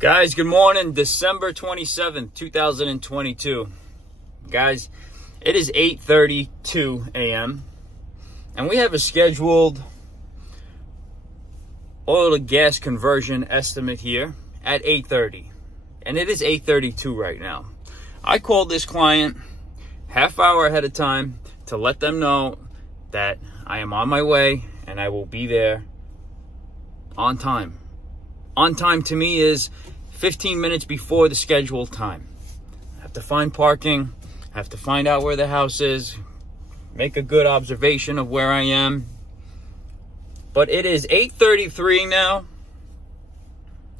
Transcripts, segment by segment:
Guys, good morning. December 27th, 2022. Guys, it is 8:32 a.m. and we have a scheduled oil to gas conversion estimate here at 8:30. And it is 8:32 right now. I called this client half hour ahead of time to let them know that I am on my way and I will be there on time. On time to me is 15 minutes before the scheduled time. I have to find parking, I have to find out where the house is, make a good observation of where I am. But it is 8:33 now,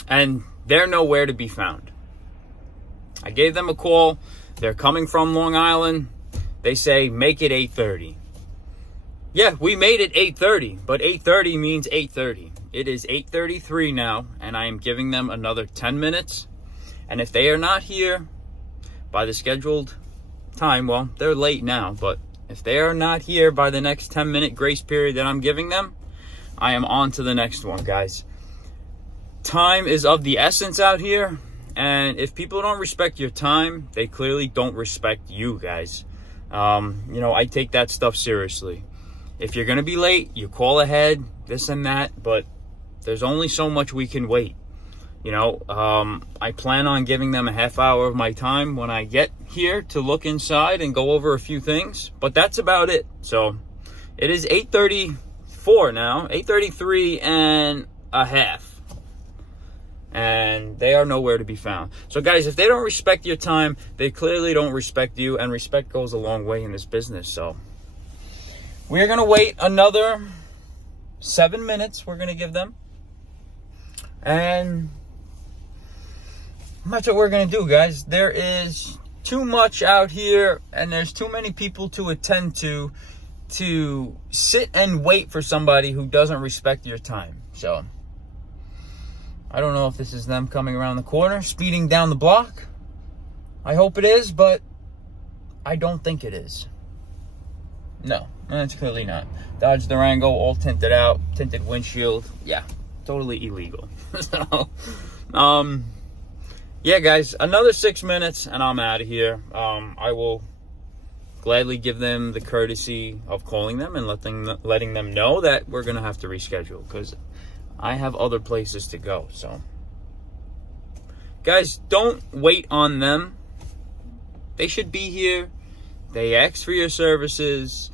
and they're nowhere to be found. I gave them a call. They're coming from Long Island. They say, make it 8:30. Yeah, we made it 8:30, but 8:30 means 8:30. It is 8:33 now, and I am giving them another 10 minutes. And if they are not here by the scheduled time, well, they're late now, but if they are not here by the next 10-minute grace period that I'm giving them, I am on to the next one, guys. Time is of the essence out here, and if people don't respect your time, they clearly don't respect you, guys. I take that stuff seriously. If you're going to be late, you call ahead, this and that, but there's only so much we can wait. I plan on giving them a half hour of my time when I get here to look inside and go over a few things, but that's about it. So it is 8:34 now, 8:33 and a half. And they are nowhere to be found. So guys, if they don't respect your time, they clearly don't respect you, and respect goes a long way in this business. So we're going to wait another 7 minutes. We're going to give them. And that's what we're going to do, guys. There is too much out here, and there's too many people to attend to sit and wait for somebody who doesn't respect your time. So I don't know if this is them coming around the corner, speeding down the block. I hope it is, but I don't think it is. No, it's clearly not. Dodge Durango, all tinted out, tinted windshield. Yeah, totally illegal. So, yeah, guys, another 6 minutes and I'm out of here. I will gladly give them the courtesy of calling them and letting them know that we're going to have to reschedule because I have other places to go. So, guys, don't wait on them. They should be here. They asked for your services.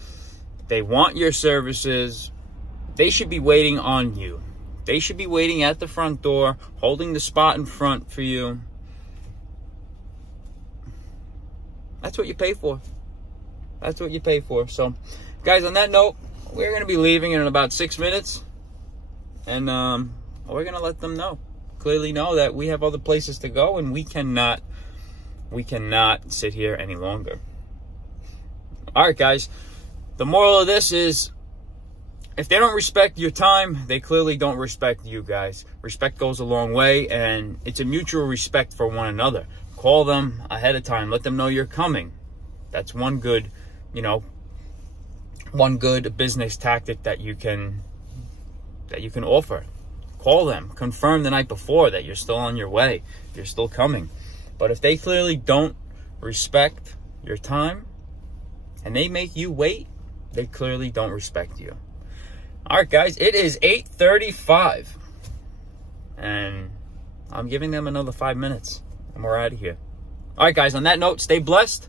They want your services. They should be waiting on you. They should be waiting at the front door, holding the spot in front for you. That's what you pay for. That's what you pay for. So, guys, on that note, we're going to be leaving in about 6 minutes. And we're going to let them know. Clearly know that we have other places to go, and we cannot sit here any longer. All right, guys. The moral of this is, if they don't respect your time, they clearly don't respect you, guys. Respect goes a long way, and it's a mutual respect for one another. Call them ahead of time. Let them know you're coming. That's one good, business tactic that you can offer. Call them. Confirm the night before that you're still on your way. You're still coming. But if they clearly don't respect your time and they make you wait, they clearly don't respect you. All right, guys, it is 8:35. And I'm giving them another 5 minutes. And we're out of here. All right, guys, on that note, stay blessed.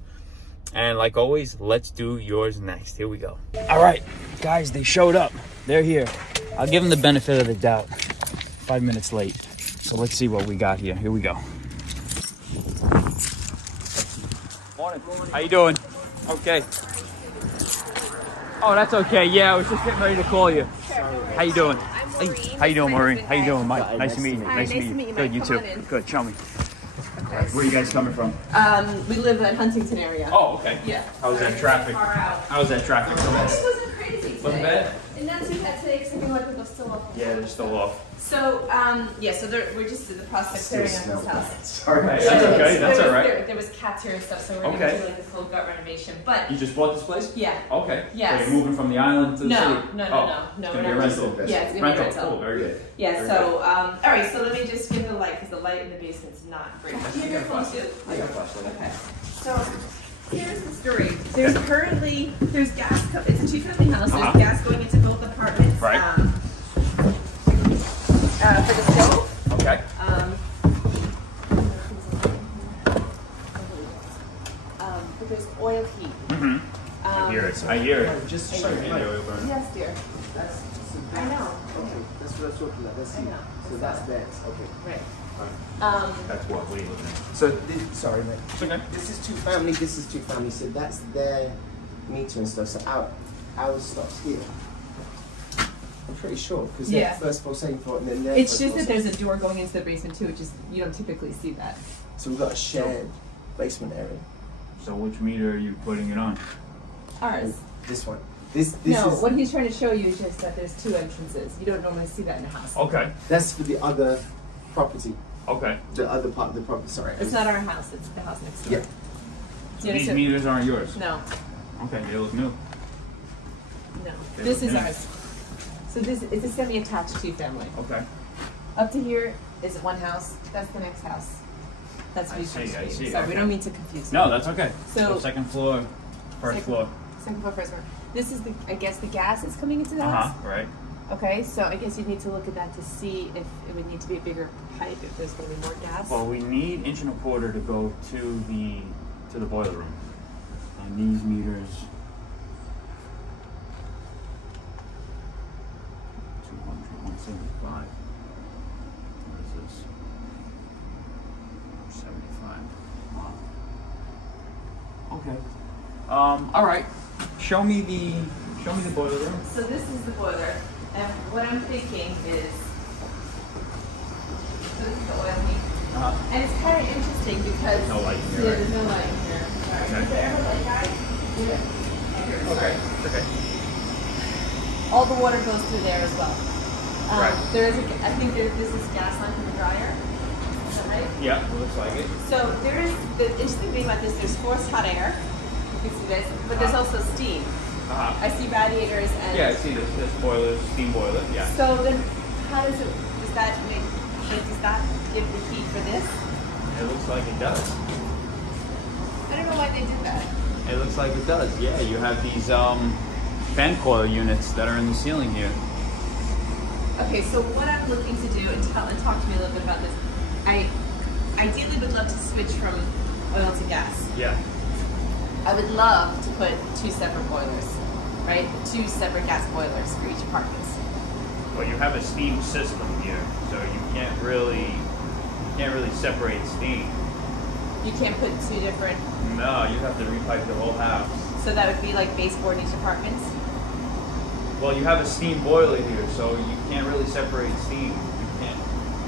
And like always, let's do yours next. Here we go. All right, guys, they showed up. They're here. I'll give them the benefit of the doubt. 5 minutes late. So let's see what we got here. Here we go. Morning. How you doing? Okay. Oh, that's okay. Yeah, I was just getting ready to call you. How you doing? Hey, how you doing, Maureen? How you doing, Mike? Nice to meet you. Nice to meet you. Good, you too. Good, show me. Where are you guys coming from? We live in Huntington area. Oh, okay. Yeah. How was that traffic? How was that traffic? It wasn't crazy today. Wasn't bad? And that's what we had today, because I feel like it was still up. Yeah, they're still off. So, yeah, so we're just in the process of clearing out this house. Sorry. Right, that's okay, that's all right. There was cats here and stuff, so we're going Okay. to do like a full gut renovation. But You just bought this place? yeah, Okay. Yes. So you're moving from the island to the no, city? no, Oh, no. It's gonna be a we're not rental. just- Yeah, it's gonna be a rental. Cool, very good. Yeah, Very so all right, so let me just give the light because the light in the basement's not great. I Do you have your phone too? I got a flashlight. Okay. So here's the story. There's currently gas. It's a two-family house. There's gas going into both apartments. Right. For the stove. Okay. But there's oil heat. Mm-hmm. I hear it. I hear it. Just I show know. me. Yeah, the oil burner. Yes, dear. That's, so I know. Okay, that's what I was talking about. Let's see. I know. So that's theirs. Okay. Right. Fine. That's what we live in. So sorry, mate. It's okay. This is two family. This is two family. So that's their meter and stuff. So ours stops here. I'm pretty sure because Yeah. they're first of all saying for it, and then they're It's first just of all that there's saying- a door going into the basement too, which is you don't typically see that. So we've got a shared basement area. So which meter are you putting it on? Ours. This one. This No, is what he's trying to show you is just that there's two entrances. You don't normally see that in a house. Okay. that's for the other property. Okay. The other part of the property. Sorry. It's not our house, it's the house next door. Yeah. Do So you these understand? meters aren't yours? No, Okay, they look new. no. They This look is new. ours. So this it's a semi-attached two-family. Okay. Up to here is one house. That's the next house. That's I View see, Street. I see, Sorry, we okay. don't mean to confuse you. No, that's okay. So- second floor, first Second- floor. Second floor, first floor. This is the I guess the gas is coming into the Uh house. huh. Right. Okay, so I guess you need to look at that to see if it would need to be a bigger pipe if there's going to be more gas. Well, we need 1.25 to go to the boiler room, and these meters. 200, 175. What is this? 75. Wow. Okay. All right. Show me the boiler room. So this is the boiler, and what I'm thinking is, so this is the oil heat, and it's kind of interesting because No light in here, yeah, right? there's no light in here. Sorry. Okay. Is there ever light, guys? Yeah. Okay. Okay. All the water goes through there as well. Right. There is, I think this is gas line from the dryer. Is that right? Yeah, it looks like it. So there is the interesting thing about this. There's forced hot air. You can see this, but there's also steam. I see radiators and. Yeah, I see this boiler, steam boiler. Yeah. So then, how does it? Does that make? Like, does that give the heat for this? It looks like it does. I don't know why they did that. It looks like it does. Yeah, you have these fan coil units that are in the ceiling here. Okay, so what I'm looking to do, and talk to me a little bit about this. I ideally would love to switch from oil to gas. Yeah. I would love to put two separate boilers, right? Two separate gas boilers for each apartment. Well, you have a steam system here, so you can't really separate steam. You can't put two different. No, you have to repipe the whole house. So that would be like baseboard in each apartment. Well, you have a steam boiler here, so you can't really separate steam.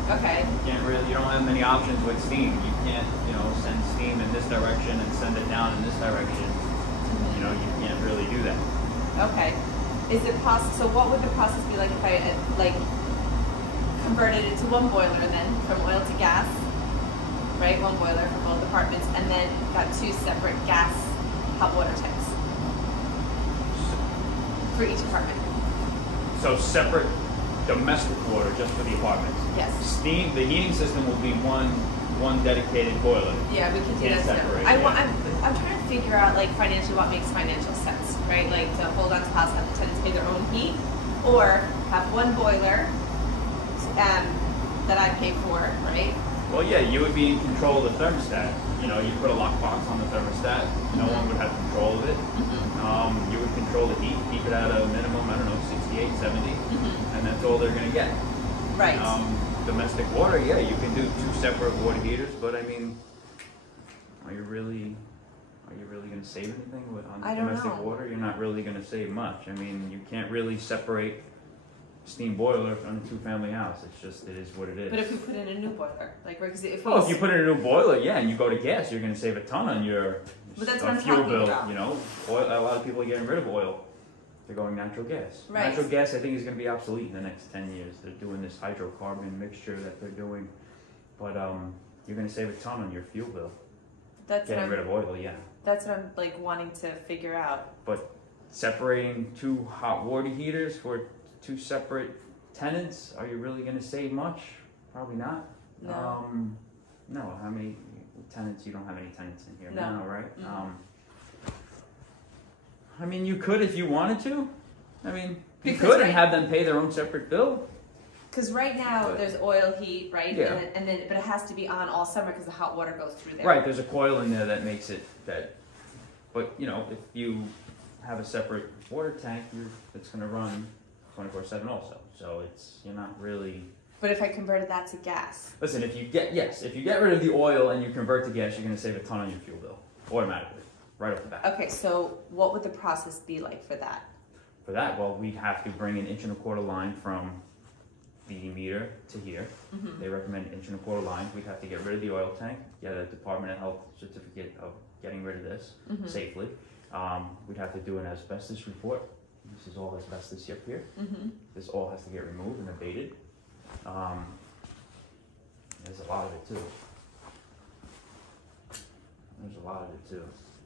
Okay. You don't have many options with steam. You can't, send steam in this direction and send it down in this direction. You can't really do that. Okay. Is it possible? So what would the process be like if I converted it to one boiler then, from oil to gas, right? One boiler for both apartments, and then got two separate gas hot water tanks for each apartment. So separate domestic water just for the apartments. Yes. Steam, the heating system will be one dedicated boiler. Yeah, we can do Can't that. separate, I'm yeah. trying to figure out financially what makes financial sense, right? Like to hold on to house, have the tenants pay their own heat, or have one boiler that I pay for, right? Well, yeah, you would be in control of the thermostat. You put a lockbox on the thermostat. No one would have control of it. You would control the heat, keep it at a minimum, 68, 70, and that's all they're going to get. Right. Domestic water, yeah, you can do two separate water heaters, but I mean, are you really going to save anything on I don't domestic know. water? You're not really going to save much. I mean, you can't really separate steam boiler from a two-family house. It is what it is. But if we put in a new boiler, because if Oh, if you put in a new boiler, yeah, and you go to gas, you're going to save a ton on your But that's what I'm fuel talking bill. about. Oil, a lot of people are getting rid of oil. they're going natural gas. Right. Natural gas, I think, is going to be obsolete in the next 10 years. They're doing this hydrocarbon mixture that they're doing, but you're going to save a ton on your fuel bill. That's Getting rid of oil, yeah. That's what I'm like wanting to figure out. But separating 2 hot water heaters for 2 separate tenants, are you really going to save much? Probably not. No. No. How many tenants? You don't have any tenants in here No. now, right? Mm-hmm. I mean, you could if you wanted to. I mean, you Because could right- and have them pay their own separate bill. Because right now But- there's oil heat, right? Yeah. And then but it has to be on all summer because the hot water goes through there. Right, there's a coil in there that makes it that. But you know, if you have a separate water tank, it's going to run 24/7 also. So you're not really. But if I converted that to gas, Listen, if you get rid of the oil and you convert to gas, you're going to save a ton on your fuel bill automatically, right off the bat. okay. So what would the process be like for that? For that, well, we have to bring an 1.25 inch line from the meter to here. Mm-hmm. They recommend 1.25 inch line. We'd have to get rid of the oil tank, get a Department of Health certificate of getting rid of this Mm-hmm. safely. We'd have to do an asbestos report. This is all asbestos up here. Mm-hmm. This all has to get removed and abated. There's a lot of it too.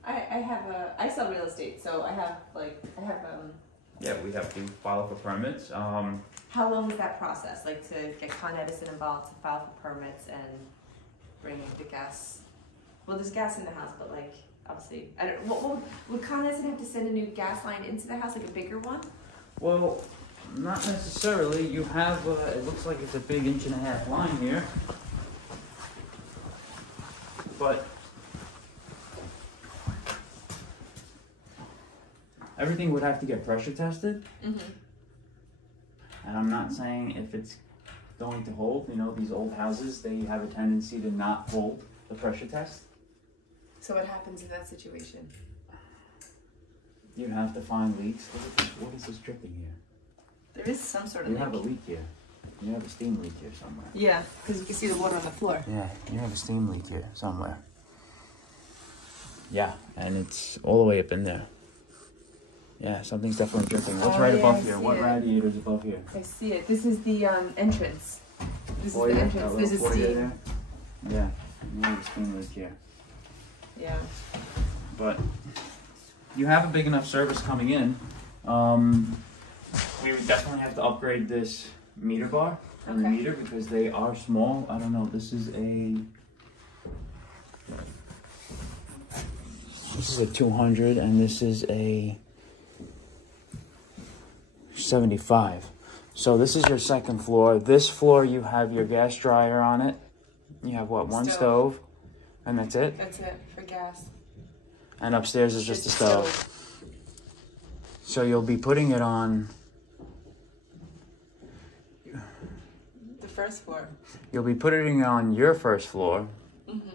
I sell real estate, so I have Yeah, we have to file for permits. How long is that process? Like to get Con Edison involved to file for permits and bring the gas? Well, there's gas in the house, but like obviously, I don't. Would Con Edison have to send a new gas line into the house, like a bigger one? Well, not necessarily. You have, it looks like it's a big 1.5 inch line here. But everything would have to get pressure tested. Mm-hmm. And I'm not saying if it's going to hold. You know, these old houses, they have a tendency to not hold the pressure test. So what happens in that situation? You have to find leaks. What is this dripping here? There is some sort of You have a leak here. You have a steam leak here somewhere. Yeah, because you can see the water on the floor. Yeah, you have a steam leak here somewhere. Yeah, and it's all the way up in there. Yeah, something's definitely dripping. What's right above here? What radiator's above here? I see it. This is the entrance. This Foyer, is the that entrance. little This is foyer steam. there? Yeah, you have a steam leak here. Yeah. But you have a big enough service coming in. We would definitely have to upgrade this meter bar and the Okay. meter because they are small. I don't know. This is a 200 and this is a 75. So this is your second floor. This floor you have your gas dryer on it. You have what? One stove and that's it. That's it for gas. And upstairs is just a stove. So you'll be putting it on. The first floor. You'll be putting it on your first floor. Mm-hmm.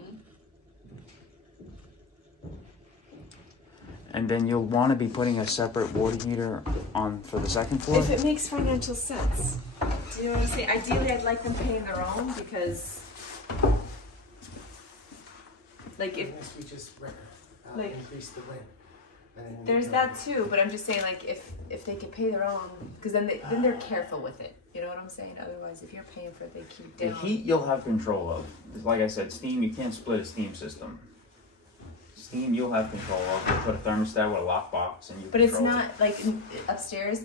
And then you'll want to be putting a separate water heater on for the second floor. If it makes financial sense. Do you know what I'm saying? Ideally, I'd like them paying their own because, like, if Unless we just like- increase the rent. And then there's that too, but I'm just saying, like, if they could pay their own, because then they're careful with it. You know what I'm saying? Otherwise, if you're paying for it, they keep The down. heat you'll have control of. Like I said, steam, you can't split a steam system. Steam you'll have control of. You'll put a thermostat with a lockbox and you But it's control not like upstairs.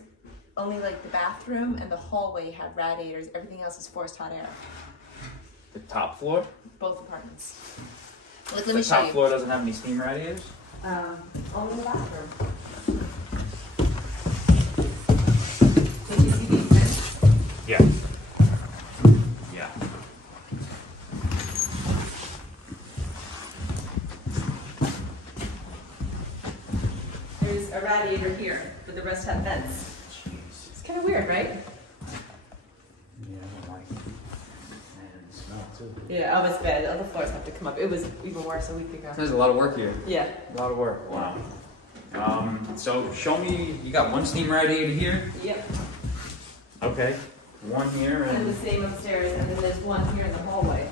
Only like the bathroom and the hallway have radiators. Everything else is forced hot air. The top floor? Both apartments. Like, let The me show top you. floor doesn't have any steam radiators? Only the bathroom. Can you see these vents? Yeah. Yeah. There's a radiator here, but the rest have vents. It's kind of weird, right? Yeah, I don't like it. And the smell too. Yeah, oh, it's bad. The other floors have to come up. It was even worse a week ago. There's a lot of work here. Yeah. A lot of work. Wow. So show me, you got one steam radiator here? Yep. Okay. One here And and the same upstairs, and then there's one here in the hallway.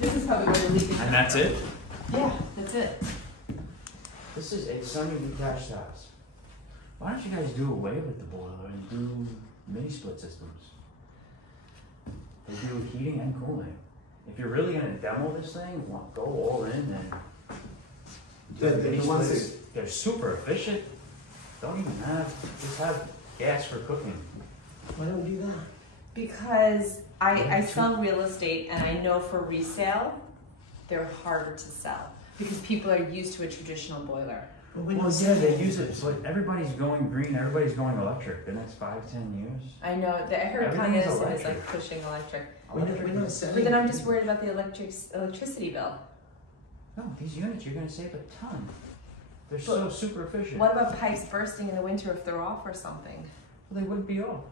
This is probably where the leak is. that's it? Yeah, that's it? This is a semi-detached house. Why don't you guys do away with the boiler and do mini-split systems? They do heating and cooling. If you're really gonna demo this thing, go all in and do The ones that, they're super efficient. Don't even just have gas for cooking. why don't we do that? Because I sell real estate, and I know for resale, they're harder to sell because people are used to a traditional boiler. Well, yeah, they use it, but everybody's going green, everybody's going electric the next 5-10 years. I know. I heard Everything Con is Edison is electric. like pushing electric. We're not selling. But then I'm just worried about the electricity bill. No, these units, you're gonna save a ton. They're so super efficient. What about pipes bursting in the winter if they're off or something? Well, they wouldn't be off.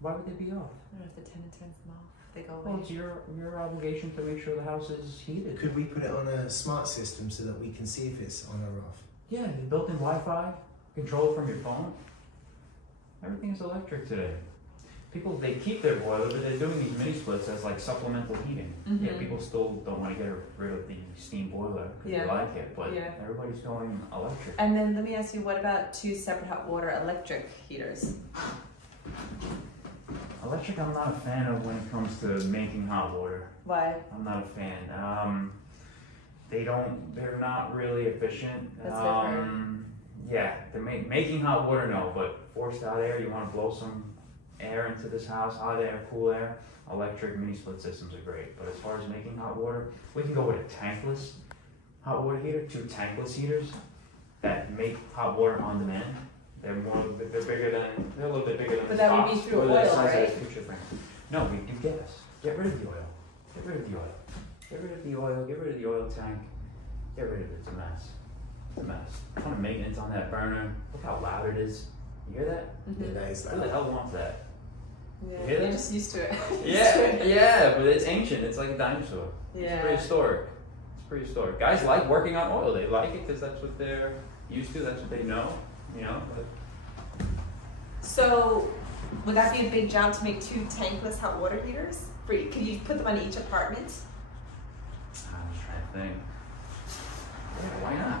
Why would they be off? I don't know if the tenant turns them off. They go Well, away. it's your obligation to make sure the house is heated. Could we put it on a smart system so that we can see if it's on or off? Yeah, you built-in Wi-Fi, control it from your phone. Everything is electric today. People, they keep their boiler, but they're doing these mini splits as like supplemental heating. Mhm. Yeah, people still don't want to get rid of the steam boiler because Yeah. they like it, but Yeah. everybody's going electric. And then let me ask you, what about 2 separate hot water electric heaters? Electric, I'm not a fan of when it comes to making hot water. Why? I'm not a fan. They're not really efficient. That's what I've heard. Yeah, they're making hot water, no, but forced out air, you want to blow some air into this house, hot air, cool air, electric mini split systems are great. But as far as making hot water, we can go with a tankless hot water heater, 2 tankless heaters that make hot water on demand. They're a little bit bigger than But the that would be tops, through or the oil, size of right? the picture frame. No, we do gas. Get rid of the oil. Get rid of the oil. Get rid of the oil. Get rid of the oil tank. Get rid of it. It's a mess. It's a mess. Ton of maintenance on that burner. Look how loud it is. You hear that? Yeah, that is Who the loud. hell wants that? Yeah, You hear you're that? just used to it. Yeah, but it's ancient. It's like a dinosaur. Yeah. It's prehistoric. It's prehistoric. Guys like working on oil. They like it because that's what they're used to. That's what they know. You know. But So, would that be a big job to make 2 tankless hot water heaters? Could you put them on each apartment? I'm just trying to think. Yeah, why not?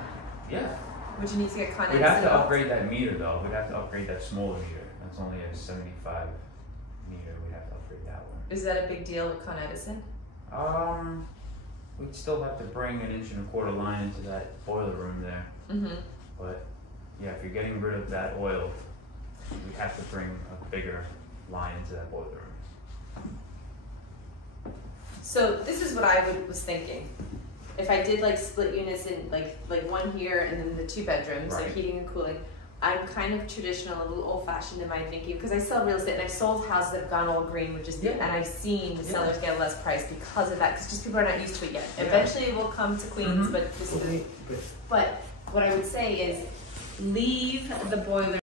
Yeah. Would you need to get Con We'd Edison have to involved? upgrade that meter though. We'd have to upgrade that smaller meter. That's only a 75 meter. We'd have to upgrade that one. Is that a big deal with Con Edison? We'd still have to bring an 1.25 inch line into that boiler room there. Mm-hmm. But yeah, if you're getting rid of that oil, we'd have to bring a bigger line into that boiler room. So this is what I was thinking. If I did like split units in like one here and then the 2 bedrooms, Right. like heating and cooling, I'm kind of traditional, a little old fashioned in my thinking because I sell real estate and I've sold houses that have gone all green, which is Yeah. and I've seen the Yeah. sellers get less price because of that because just people are not used to it yet. Yeah. Eventually it will come to Queens, Mhm. but this is. But But what I would say is leave the boiler